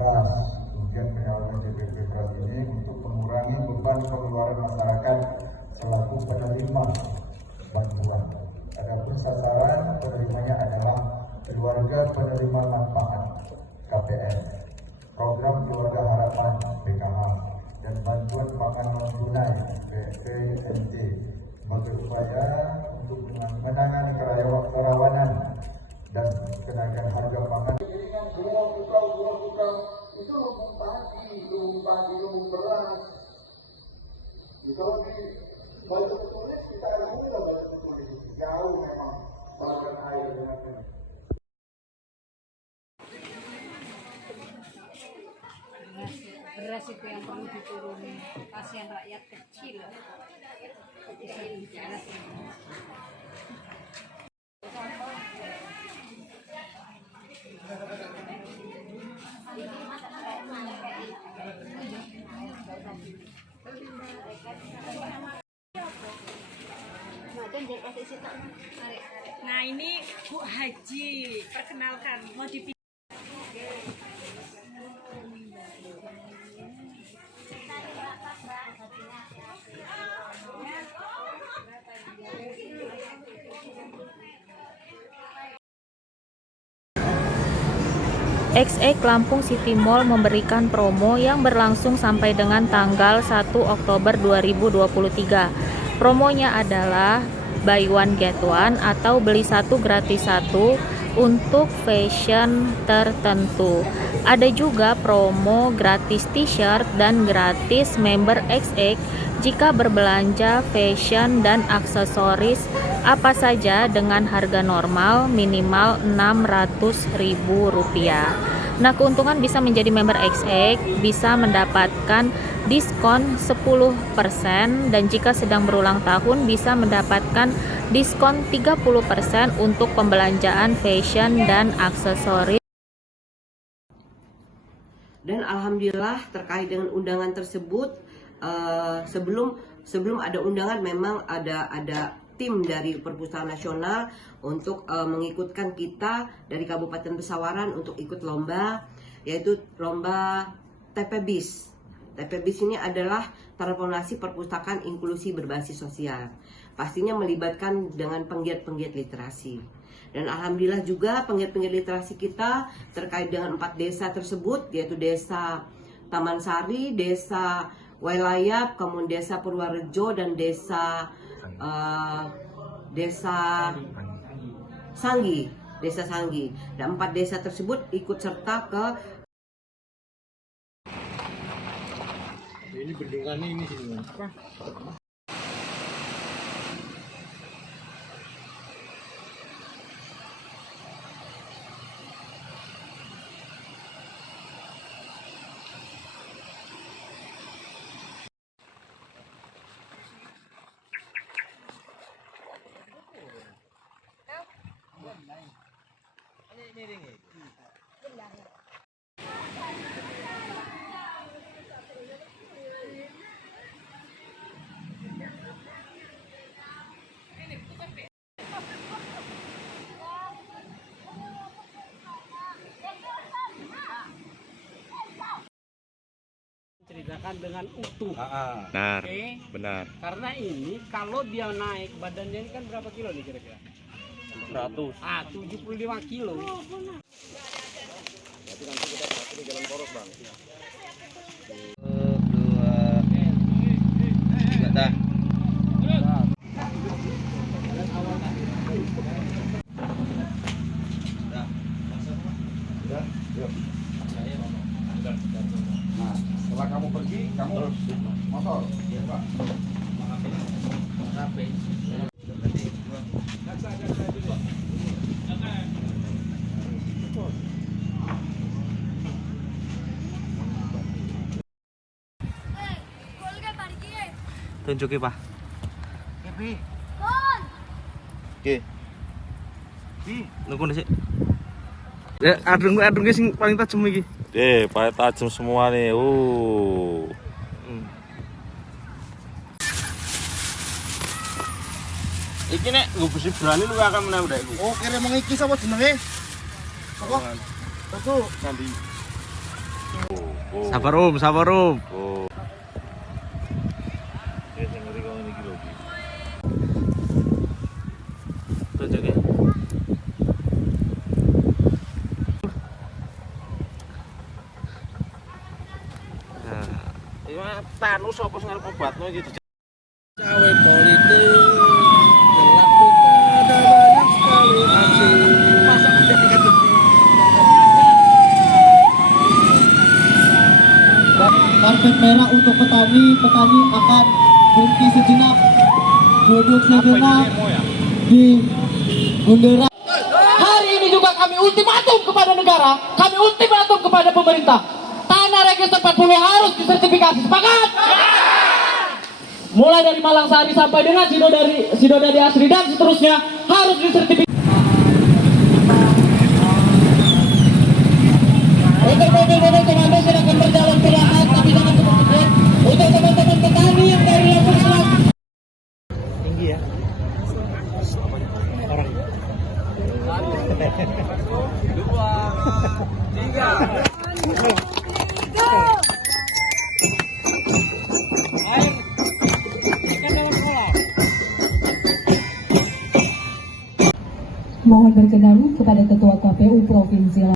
pada ujian penyaluran DPP kali ini untuk mengurangi beban pengeluaran masyarakat selaku penerima bantuan. Adapun sasaran penerimanya adalah keluarga penerima manfaat KPR, program keluarga harapan PKH, dan bantuan pangan non tunai BPNT sebagai upaya untuk menangani kerawanan dan kenaikan harga pangan. Itu lumbung padi, lumbung beras. Kalau di Batu Tulis kita ada juga Batu Tulis jauh memang bahkan air dengan ini. Beras itu yang perlu dituruni, kasihan rakyat kecil. Bisa bicara sih. Nah ini Bu Haji, perkenalkan, mau dipilih. XX Lampung City Mall memberikan promo yang berlangsung sampai dengan tanggal 1 Oktober 2023. Promonya adalah buy one get one atau beli satu gratis satu untuk fashion tertentu. Ada juga promo gratis t-shirt dan gratis member XX jika berbelanja fashion dan aksesoris apa saja dengan harga normal minimal Rp600.000. Nah, keuntungan bisa menjadi member XX bisa mendapatkan diskon 10% dan jika sedang berulang tahun bisa mendapatkan diskon 30% untuk pembelanjaan fashion dan aksesoris. Dan alhamdulillah terkait dengan undangan tersebut, sebelum ada undangan memang ada tim dari Perpustakaan Nasional untuk mengikutkan kita dari Kabupaten Pesawaran untuk ikut lomba, yaitu lomba TPBIS. TPBIS ini adalah transformasi perpustakaan inklusi berbasis sosial. Pastinya melibatkan dengan penggiat-penggiat literasi. Dan alhamdulillah juga penggiat-penggiat literasi kita terkait dengan 4 desa tersebut, yaitu Desa Taman Sari, Desa Wailayap, kemudian Desa Purwarejo, dan Desa Sanggi. Dan 4 desa tersebut ikut serta ke. Ini bendungannya ini sini. Ceritakan dengan utuh. Benar, Oke? benar. Karena ini kalau dia naik badannya ini kan berapa kilo nih kira-kira? 100. 75 kilo. Berarti nanti kita di jalan poros, Bang. 2 3 dah. Nah, setelah kamu pergi, kamu terus motor. Iya, Pak. Tunjuki, Pak. Oke. Nunggu sih. Ya, adung sing paling tajam iki. Paling tajam semua nih. Iki nek gue besi berani lu akan menang iku. Oh, kira mau iki sapa jenenge? Apa? Aku Nanti Sabar Om, sabar Om. Tanu sapa sing arep obatno iki cawe politik dilakukan ada banyak sekali aksi pasang menjadikan karpet merah untuk petani akan berhenti sejenak, duduk sejenak di bendera. Hari ini juga kami ultimatum kepada negara, kami ultimatum kepada pemerintah. Tanah Register 40 harus disertifikasi, sepakat? Mulai dari Malang Sari sampai dengan Sidodadi Asri dan seterusnya harus disertifikasi. Untuk mobil-mobil komando silakan berjalan perlahan tapi jangan cepat-cepat. Untuk teman-teman petani yang dari Lampung Selatan. Tinggi ya. Orang. 2, 3. Mohon berkenan kepada Ketua KPU Provinsi